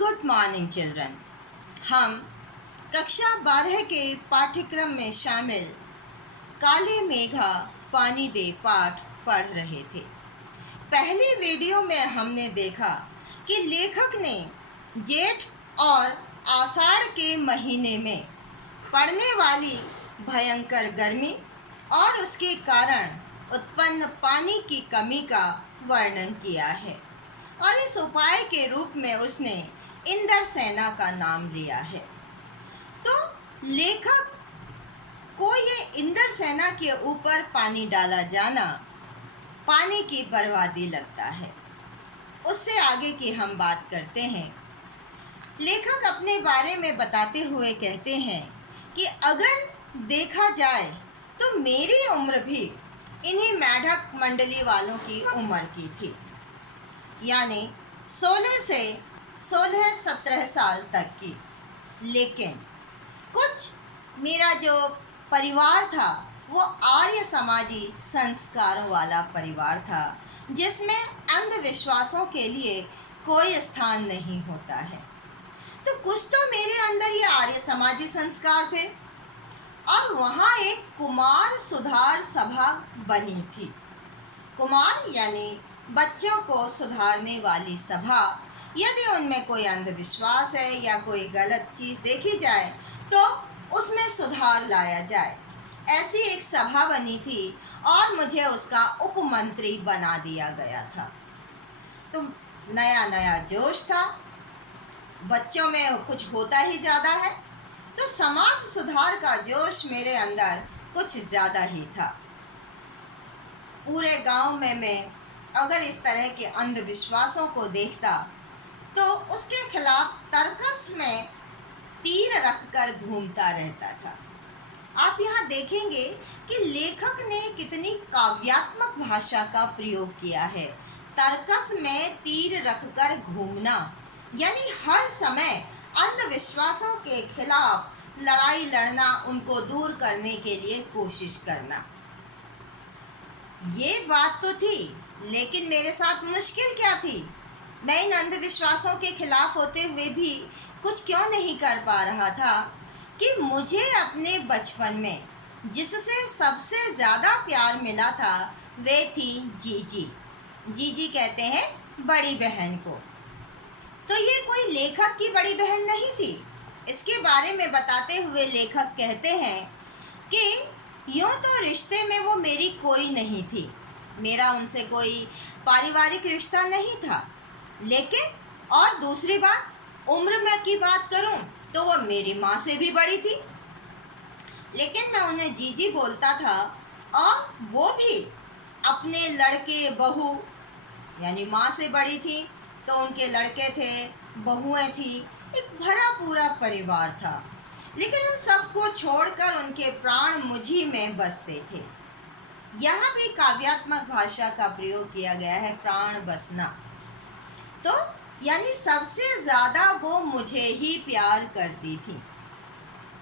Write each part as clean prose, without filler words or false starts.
Good morning children. हम कक्षा 12 के पाठ्यक्रम में शामिल काले मेघा पानी दे पाठ पढ़ रहे थे। पहली वीडियो में हमने देखा कि लेखक ने जेठ और आषाढ़ के महीने में पड़ने वाली भयंकर गर्मी और उसके कारण उत्पन्न पानी की कमी का वर्णन किया है और इस उपाय के रूप में उसने इंद्रसेना का नाम लिया है। तो लेखक को ये इंद्रसेना के ऊपर पानी डाला जाना पानी की बर्बादी लगता है। उससे आगे की हम बात करते हैं। लेखक अपने बारे में बताते हुए कहते हैं कि अगर देखा जाए तो मेरी उम्र भी इन्हीं मेढक मंडली वालों की उम्र की थी, यानी 16 से 17 साल तक की। लेकिन कुछ मेरा जो परिवार था वो आर्य समाजी संस्कारों वाला परिवार था, जिसमें अंधविश्वासों के लिए कोई स्थान नहीं होता है। तो कुछ तो मेरे अंदर ये आर्य समाजी संस्कार थे और वहाँ एक कुमार सुधार सभा बनी थी। कुमार यानी बच्चों को सुधारने वाली सभा। यदि उनमें कोई अंधविश्वास है या कोई गलत चीज़ देखी जाए तो उसमें सुधार लाया जाए, ऐसी एक सभा बनी थी और मुझे उसका उपमंत्री बना दिया गया था। तो नया नया जोश था, बच्चों में कुछ होता ही ज़्यादा है, तो समाज सुधार का जोश मेरे अंदर कुछ ज़्यादा ही था। पूरे गांव में मैं अगर इस तरह के अंधविश्वासों को देखता तो उसके खिलाफ तर्कस में तीर रखकर घूमता रहता था। आप यहाँ देखेंगे कि लेखक ने कितनी काव्यात्मक भाषा का प्रयोग किया है। तर्कस में तीर रखकर घूमना यानी हर समय अंधविश्वासों के खिलाफ लड़ाई लड़ना, उनको दूर करने के लिए कोशिश करना। ये बात तो थी, लेकिन मेरे साथ मुश्किल क्या थी? मैं इन अंधविश्वासों के खिलाफ होते हुए भी कुछ क्यों नहीं कर पा रहा था कि मुझे अपने बचपन में जिससे सबसे ज़्यादा प्यार मिला था वे थी जीजी। जीजी कहते हैं बड़ी बहन को। तो ये कोई लेखक की बड़ी बहन नहीं थी। इसके बारे में बताते हुए लेखक कहते हैं कि यूँ तो रिश्ते में वो मेरी कोई नहीं थी, मेरा उनसे कोई पारिवारिक रिश्ता नहीं था, लेकिन और दूसरी बात उम्र में की बात करूं तो वो मेरी माँ से भी बड़ी थी, लेकिन मैं उन्हें जीजी बोलता था और वो भी अपने लड़के बहू यानी माँ से बड़ी थी तो उनके लड़के थे, बहुएं थी, एक भरा पूरा परिवार था। लेकिन उन सबको छोड़कर उनके प्राण मुझी में बसते थे। यहाँ भी काव्यात्मक भाषा का प्रयोग किया गया है, प्राण बसना। तो यानी सबसे ज़्यादा वो मुझे ही प्यार करती थी।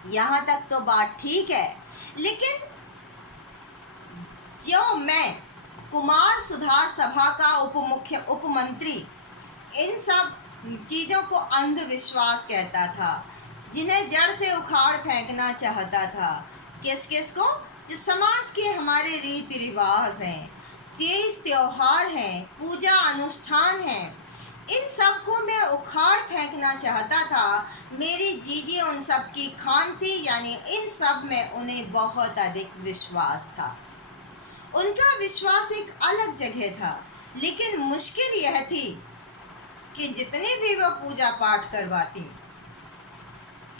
यहाँ तक तो बात ठीक है, लेकिन जो मैं कुमार सुधार सभा का उपमंत्री इन सब चीज़ों को अंधविश्वास कहता था, जिन्हें जड़ से उखाड़ फेंकना चाहता था। किस किस को? जो समाज के हमारे रीति रिवाज हैं, तीज त्योहार हैं, पूजा अनुष्ठान हैं, इन सब को मैं उखाड़ फेंकना चाहता था। मेरी जीजी उन सब की खान थी, यानी इन सब में उन्हें बहुत अधिक विश्वास था। उनका विश्वास एक अलग जगह था, लेकिन मुश्किल यह थी कि जितने भी वो पूजा पाठ करवाती,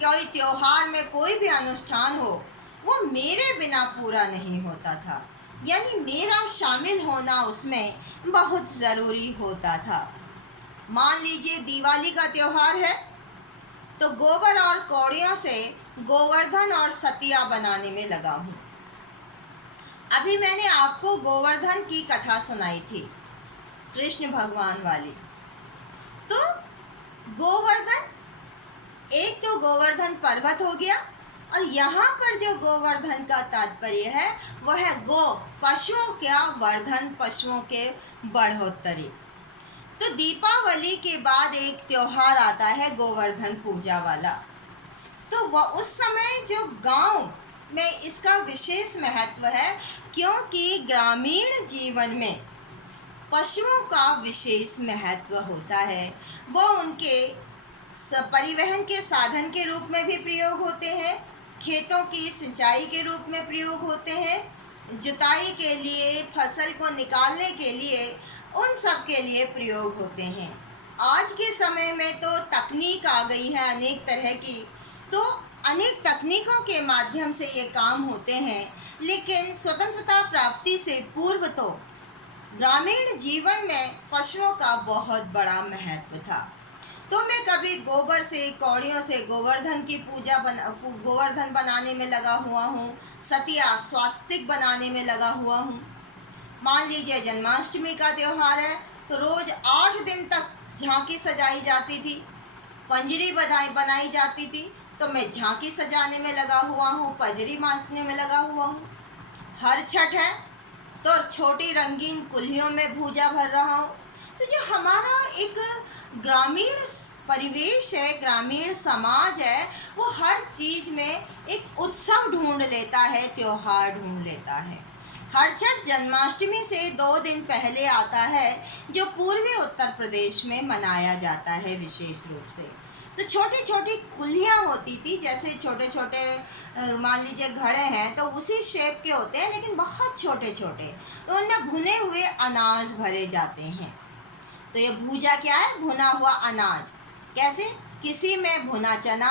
कोई त्योहार में कोई भी अनुष्ठान हो, वो मेरे बिना पूरा नहीं होता था, यानी मेरा शामिल होना उसमें बहुत ज़रूरी होता था। मान लीजिए दिवाली का त्योहार है तो गोबर और कौड़ियों से गोवर्धन और सतिया बनाने में लगा हूँ। अभी मैंने आपको गोवर्धन की कथा सुनाई थी, कृष्ण भगवान वाली। तो गोवर्धन, एक तो गोवर्धन पर्वत हो गया, और यहाँ पर जो गोवर्धन का तात्पर्य है वह है गो, पशुओं का वर्धन, पशुओं के बढ़ोतरी। तो दीपावली के बाद एक त्योहार आता है गोवर्धन पूजा वाला। तो वह उस समय जो गांव में इसका विशेष महत्व है, क्योंकि ग्रामीण जीवन में पशुओं का विशेष महत्व होता है। वो उनके परिवहन के साधन के रूप में भी प्रयोग होते हैं, खेतों की सिंचाई के रूप में प्रयोग होते हैं, जुताई के लिए, फसल को निकालने के लिए, उन सब के लिए प्रयोग होते हैं। आज के समय में तो तकनीक आ गई है अनेक तरह की, तो अनेक तकनीकों के माध्यम से ये काम होते हैं। लेकिन स्वतंत्रता प्राप्ति से पूर्व तो ग्रामीण जीवन में पशुओं का बहुत बड़ा महत्व था। तो मैं कभी गोबर से, कौड़ियों से गोवर्धन की गोवर्धन बनाने में लगा हुआ हूँ, सतिया स्वास्तिक बनाने में लगा हुआ हूँ। मान लीजिए जन्माष्टमी का त्यौहार है तो रोज़ 8 दिन तक झांकी सजाई जाती थी, पंजरी बनाई जाती थी, तो मैं झांकी सजाने में लगा हुआ हूँ, पजरी बांटने में लगा हुआ हूँ। हर छठ है तो छोटी रंगीन कुल्हियों में भूजा भर रहा हूँ। तो जो हमारा एक ग्रामीण परिवेश है, ग्रामीण समाज है, वो हर चीज़ में एक उत्सव ढूंढ लेता है, त्योहार ढूंढ लेता है। हर छठ जन्माष्टमी से 2 दिन पहले आता है, जो पूर्वी उत्तर प्रदेश में मनाया जाता है विशेष रूप से। तो छोटी छोटी कुल्हियाँ होती थी, जैसे छोटे छोटे मान लीजिए घड़े हैं तो उसी शेप के होते हैं, लेकिन बहुत छोटे छोटे। तो उनमें भुने हुए अनाज भरे जाते हैं। तो ये भूजा क्या है? भुना हुआ अनाज। कैसे? किसी में भुना चना,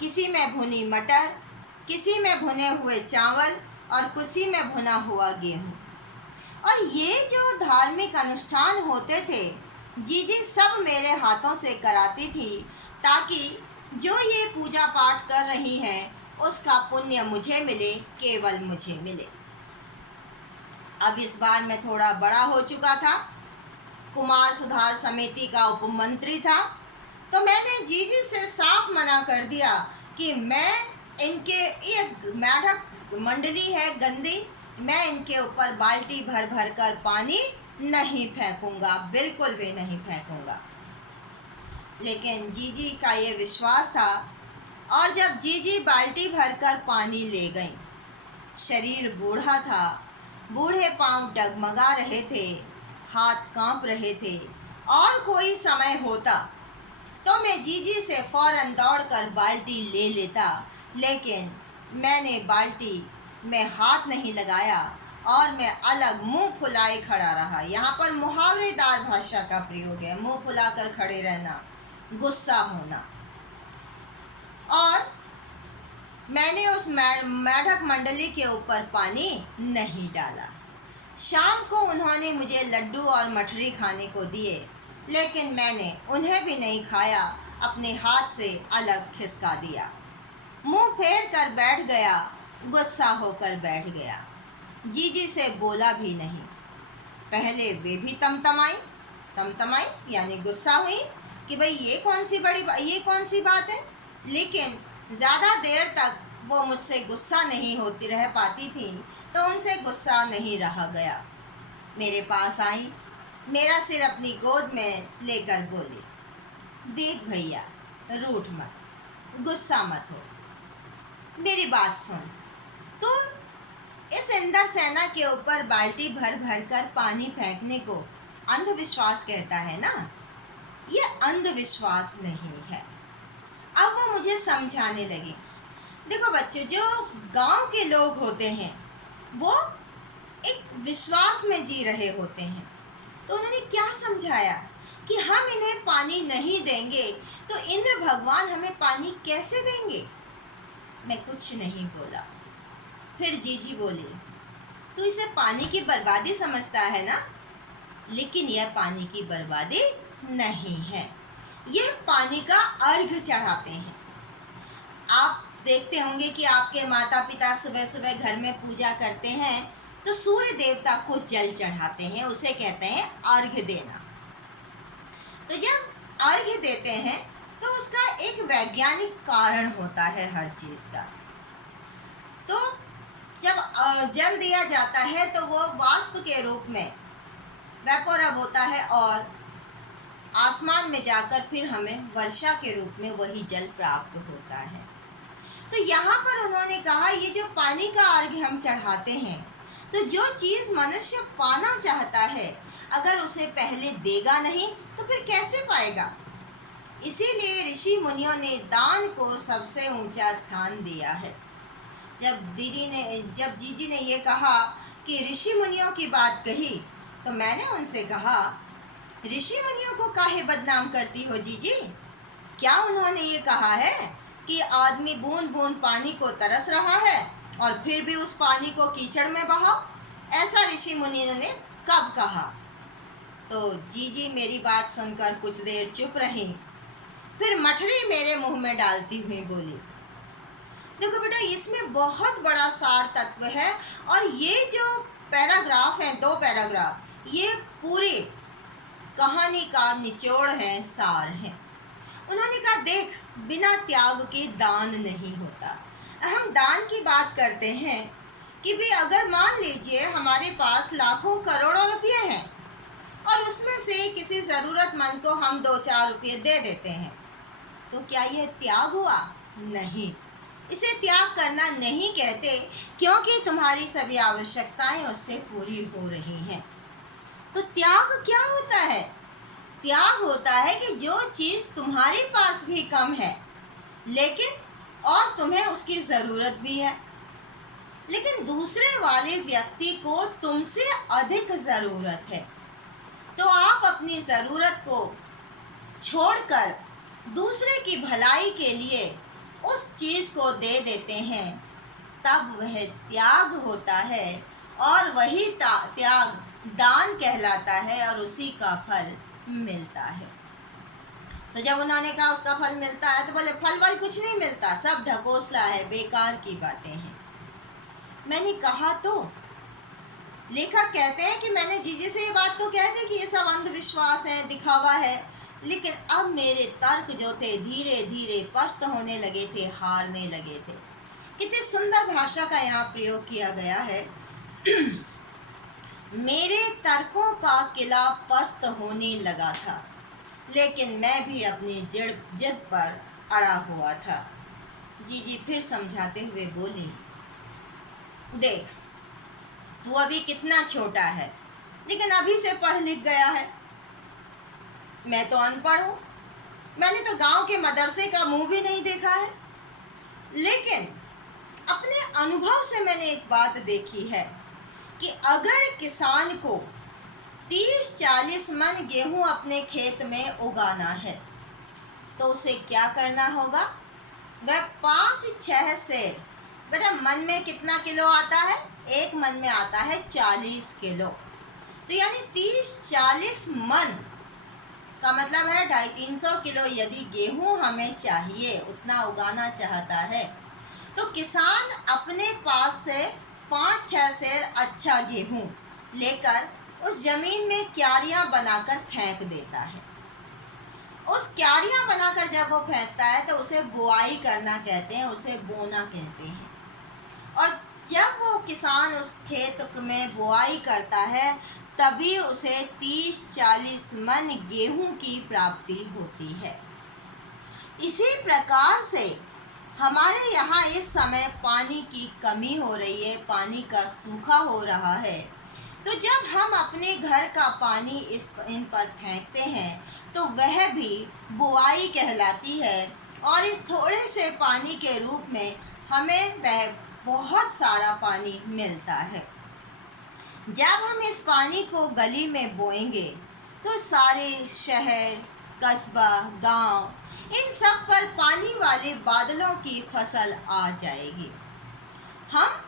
किसी में भुनी मटर, किसी में भुने हुए चावल और किसी में भुना हुआ गेहूँ। और ये जो धार्मिक अनुष्ठान होते थे, जीजी सब मेरे हाथों से कराती थी, ताकि जो ये पूजा पाठ कर रही हैं उसका पुण्य मुझे मिले, केवल मुझे मिले। अब इस बार मैं थोड़ा बड़ा हो चुका था, कुमार सुधार समिति का उपमंत्री था, तो मैंने जीजी से साफ मना कर दिया कि मैं इनके, ये मेढक मंडली है गंदी, मैं इनके ऊपर बाल्टी भर भर कर पानी नहीं फेंकूंगा, बिल्कुल भी नहीं फेंकूंगा। लेकिन जीजी का ये विश्वास था, और जब जीजी बाल्टी भरकर पानी ले गई, शरीर बूढ़ा था, बूढ़े पांव डगमगा रहे थे, हाथ कांप रहे थे, और कोई समय होता तो मैं जीजी से फौरन दौड़कर बाल्टी ले लेता, लेकिन मैंने बाल्टी में हाथ नहीं लगाया और मैं अलग मुंह फुलाए खड़ा रहा। यहाँ पर मुहावरेदार भाषा का प्रयोग है, मुंह फुलाकर खड़े रहना, गुस्सा होना। और मैंने उस मेढक मंडली के ऊपर पानी नहीं डाला। शाम को उन्होंने मुझे लड्डू और मठरी खाने को दिए, लेकिन मैंने उन्हें भी नहीं खाया, अपने हाथ से अलग खिसका दिया। मुंह फेर कर बैठ गया, गुस्सा होकर बैठ गया। जीजी से बोला भी नहीं। पहले वे भी तमतमाई यानी गुस्सा हुई कि भाई ये कौन सी बात है। लेकिन ज़्यादा देर तक वो मुझसे गुस्सा नहीं होती रह पाती थी, तो उनसे गुस्सा नहीं रहा गया। मेरे पास आई, मेरा सिर अपनी गोद में लेकर बोली, देख भैया, रूठ मत, गुस्सा मत हो, मेरी बात सुन। तो इस इंदर सेना के ऊपर बाल्टी भर भर कर पानी फेंकने को अंधविश्वास कहता है ना? ये अंधविश्वास नहीं है। अब वो मुझे समझाने लगे। देखो बच्चों, जो गांव के लोग होते हैं वो एक विश्वास में जी रहे होते हैं। तो उन्होंने क्या समझाया कि हम इन्हें पानी नहीं देंगे तो इंद्र भगवान हमें पानी कैसे देंगे। मैं कुछ नहीं बोला। फिर जीजी बोली, तू इसे पानी की बर्बादी समझता है ना? लेकिन यह पानी की बर्बादी नहीं है, यह पानी का अर्घ चढ़ाते हैं। आप देखते होंगे कि आपके माता पिता सुबह सुबह घर में पूजा करते हैं तो सूर्य देवता को जल चढ़ाते हैं, उसे कहते हैं अर्घ देना। तो जब अर्घ देते हैं तो उसका एक वैज्ञानिक कारण होता है हर चीज़ का। तो जब जल दिया जाता है तो वो वाष्प के रूप में वेपोरब होता है और आसमान में जाकर फिर हमें वर्षा के रूप में वही जल प्राप्त होता है। तो यहाँ पर उन्होंने कहा ये जो पानी का अर्घ्य हम चढ़ाते हैं, तो जो चीज़ मनुष्य पाना चाहता है अगर उसे पहले देगा नहीं तो फिर कैसे पाएगा। इसीलिए ऋषि मुनियों ने दान को सबसे ऊंचा स्थान दिया है। जब जीजी ने ये कहा कि ऋषि मुनियों की बात कही, तो मैंने उनसे कहा ऋषि मुनियों को काहे बदनाम करती हो जीजी? क्या उन्होंने ये कहा है कि आदमी बूंद बूंद पानी को तरस रहा है और फिर भी उस पानी को कीचड़ में बहाओ? ऐसा ऋषि मुनियों ने कब कहा? तो जीजी मेरी बात सुनकर कुछ देर चुप रही, फिर मठरी मेरे मुंह में डालती हुई बोली, देखो बेटा, इसमें बहुत बड़ा सार तत्व है और ये जो पैराग्राफ हैं, 2 पैराग्राफ, ये पूरी कहानी का निचोड़ है, सार है। उन्होंने कहा देख, बिना त्याग के दान नहीं होता। हम दान की बात करते हैं कि भी अगर मान लीजिए हमारे पास लाखों करोड़ों रुपये हैं और उसमें से किसी ज़रूरतमंद को हम 2-4 रुपये दे देते हैं, तो क्या यह त्याग हुआ? नहीं, इसे त्याग करना नहीं कहते, क्योंकि तुम्हारी सभी आवश्यकताएं उससे पूरी हो रही हैं। तो त्याग क्या होता है? त्याग होता है कि जो चीज़ तुम्हारे पास भी कम है लेकिन और तुम्हें उसकी ज़रूरत भी है, लेकिन दूसरे वाले व्यक्ति को तुमसे अधिक ज़रूरत है, तो आप अपनी ज़रूरत को छोड़कर दूसरे की भलाई के लिए उस चीज़ को दे देते हैं, तब वह त्याग होता है और वही त्याग दान कहलाता है और उसी का फल मिलता है। तो जब उन्होंने कहा उसका फल मिलता है, तो बोले फल कुछ नहीं मिलता, सब ढकोसला है, बेकार की बातें हैं। मैंने कहा तो लेखक कहते हैं कि मैंने जीजी से ये बात तो कह दी कि ये सब अंधविश्वास है, दिखावा है, लेकिन अब मेरे तर्क जो थे धीरे धीरे पस्त होने लगे थे, हारने लगे थे। कितनी सुंदर भाषा का यहाँ प्रयोग किया गया है। मेरे तर्कों का किला पस्त होने लगा था, लेकिन मैं भी अपनी जिद पर अड़ा हुआ था। जीजी फिर समझाते हुए बोली, देख, तू अभी कितना छोटा है, लेकिन अभी से पढ़ लिख गया है। मैं तो अनपढ़ हूँ, मैंने तो गांव के मदरसे का मुंह भी नहीं देखा है, लेकिन अपने अनुभव से मैंने एक बात देखी है कि अगर किसान को 30-40 मन गेहूं अपने खेत में उगाना है, तो उसे क्या करना होगा? वह 5-6 सेर, बेटा मन में कितना किलो आता है? एक मन में आता है 40 किलो, तो यानी 30-40 मन का मतलब है 250-300 किलो यदि गेहूं हमें चाहिए, उतना उगाना चाहता है, तो किसान अपने पास से 5-6 सेर अच्छा गेहूं लेकर उस ज़मीन में क्यारियां बनाकर फेंक देता है। उस क्यारियां बनाकर जब वो फेंकता है तो उसे बुआई करना कहते हैं, उसे बोना कहते हैं। और जब वो किसान उस खेत में बुआई करता है, तभी उसे 30-40 मन गेहूं की प्राप्ति होती है। इसी प्रकार से हमारे यहाँ इस समय पानी की कमी हो रही है, पानी का सूखा हो रहा है, तो जब हम अपने घर का पानी इन पर फेंकते हैं तो वह भी बुआई कहलाती है, और इस थोड़े से पानी के रूप में हमें वह बहुत सारा पानी मिलता है। जब हम इस पानी को गली में बोएंगे तो सारे शहर, कस्बा, गांव, इन सब पर पानी वाले बादलों की फसल आ जाएगी। हम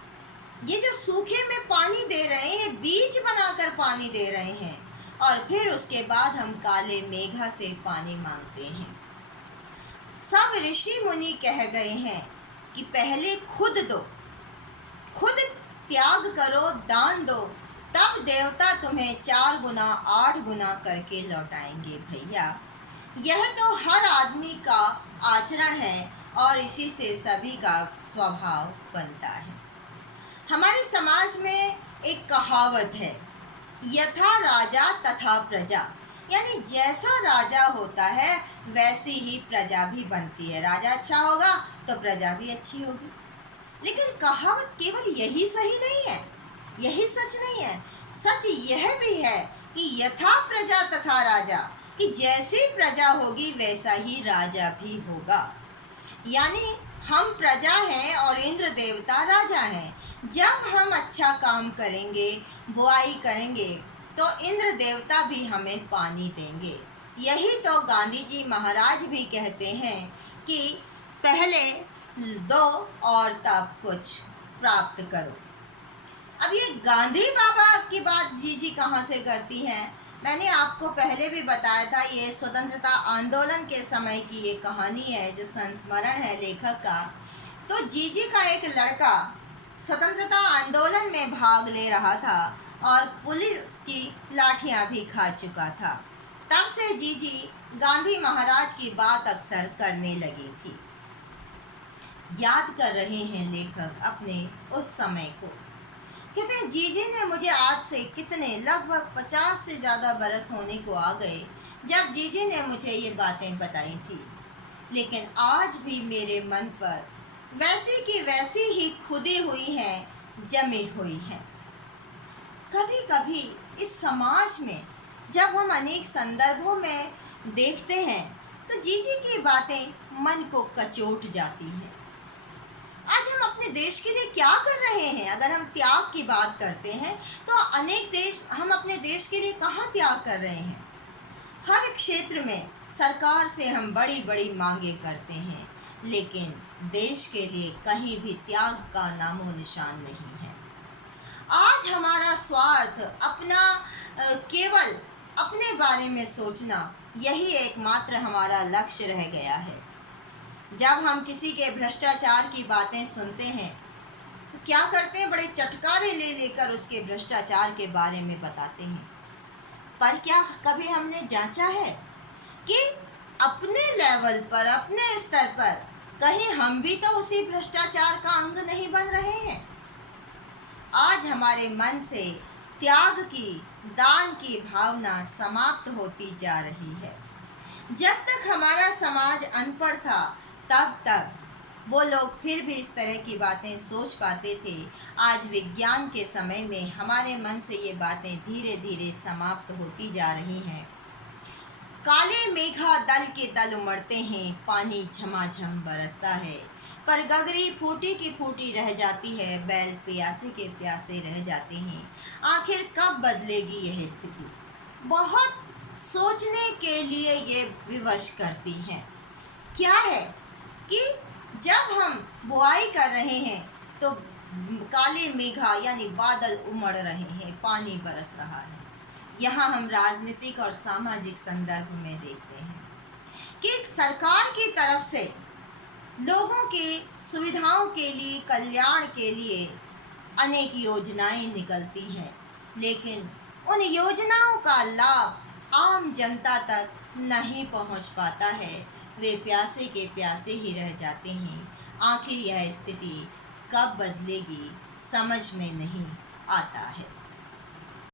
ये जो सूखे में पानी दे रहे हैं, बीज बनाकर पानी दे रहे हैं, और फिर उसके बाद हम काले मेघा से पानी मांगते हैं। सब ऋषि मुनि कह गए हैं कि पहले खुद दो, खुद त्याग करो, दान दो, तब देवता तुम्हें 4 गुना 8 गुना करके लौटाएंगे। भैया, यह तो हर आदमी का आचरण है और इसी से सभी का स्वभाव बनता है। हमारे समाज में एक कहावत है, यथा राजा तथा प्रजा। यानी जैसा राजा होता है वैसी ही प्रजा भी बनती है। राजा अच्छा होगा तो प्रजा भी अच्छी होगी। लेकिन कहावत केवल यही सही नहीं है, यही सच नहीं है। सच यह भी है कि यथा प्रजा तथा राजा, कि जैसी प्रजा होगी वैसा ही राजा भी होगा। यानी हम प्रजा हैं और इंद्र देवता राजा हैं। जब हम अच्छा काम करेंगे, बुआई करेंगे, तो इंद्र देवता भी हमें पानी देंगे। यही तो गांधी जी महाराज भी कहते हैं कि पहले दो और तब कुछ प्राप्त करो। अब ये गांधी बाबा की बात जी कहाँ से करती हैं? मैंने आपको पहले भी बताया था, ये स्वतंत्रता आंदोलन के समय की ये कहानी है जो संस्मरण है लेखक का। तो जी का एक लड़का स्वतंत्रता आंदोलन में भाग ले रहा था और पुलिस की लाठियां भी खा चुका था। तब से जी गांधी महाराज की बात अक्सर करने लगी थी। याद कर रहे हैं लेखक अपने उस समय को। कहते हैं जी ने मुझे आज से कितने लगभग 50 से ज़्यादा बरस होने को आ गए जब जी ने मुझे ये बातें बताई थी, लेकिन आज भी मेरे मन पर वैसी की वैसी ही खुदी हुई हैं, जमी हुई हैं। कभी कभी इस समाज में जब हम अनेक संदर्भों में देखते हैं तो जी की बातें मन को कचोट जाती हैं। आज हम अपने देश के लिए क्या कर रहे हैं? अगर हम त्याग की बात करते हैं तो अनेक देश, हम अपने देश के लिए कहाँ त्याग कर रहे हैं? हर क्षेत्र में सरकार से हम बड़ी बड़ी मांगे करते हैं, लेकिन देश के लिए कहीं भी त्याग का नामो निशान नहीं है। आज हमारा स्वार्थ, अपना केवल अपने बारे में सोचना, यही एकमात्र हमारा लक्ष्य रह गया है। जब हम किसी के भ्रष्टाचार की बातें सुनते हैं तो क्या करते हैं? बड़े चटकारे ले लेकर उसके भ्रष्टाचार के बारे में बताते हैं। पर क्या कभी हमने जांचा है कि अपने लेवल पर, अपने स्तर पर कहीं हम भी तो उसी भ्रष्टाचार का अंग नहीं बन रहे हैं? आज हमारे मन से त्याग की, दान की भावना समाप्त होती जा रही है। जब तक हमारा समाज अनपढ़ था तब तक वो लोग फिर भी इस तरह की बातें सोच पाते थे। आज विज्ञान के समय में हमारे मन से ये बातें धीरे धीरे समाप्त होती जा रही हैं। काले मेघा दल के दल उमड़ते हैं, पानी झमाझम बरसता है, पर गगरी फूटी की फूटी रह जाती है, बैल प्यासे के प्यासे रह जाते हैं। आखिर कब बदलेगी यह स्थिति? बहुत सोचने के लिए ये विवश करती हैं। क्या है कि जब हम बुआई कर रहे हैं तो काले मेघा यानी बादल उमड़ रहे हैं, पानी बरस रहा है। यहाँ हम राजनीतिक और सामाजिक संदर्भ में देखते हैं कि सरकार की तरफ से लोगों के सुविधाओं के लिए, कल्याण के लिए अनेक योजनाएं निकलती हैं, लेकिन उन योजनाओं का लाभ आम जनता तक नहीं पहुंच पाता है। वे प्यासे के प्यासे ही रह जाते हैं। आखिर यह स्थिति कब बदलेगी समझ में नहीं आता है।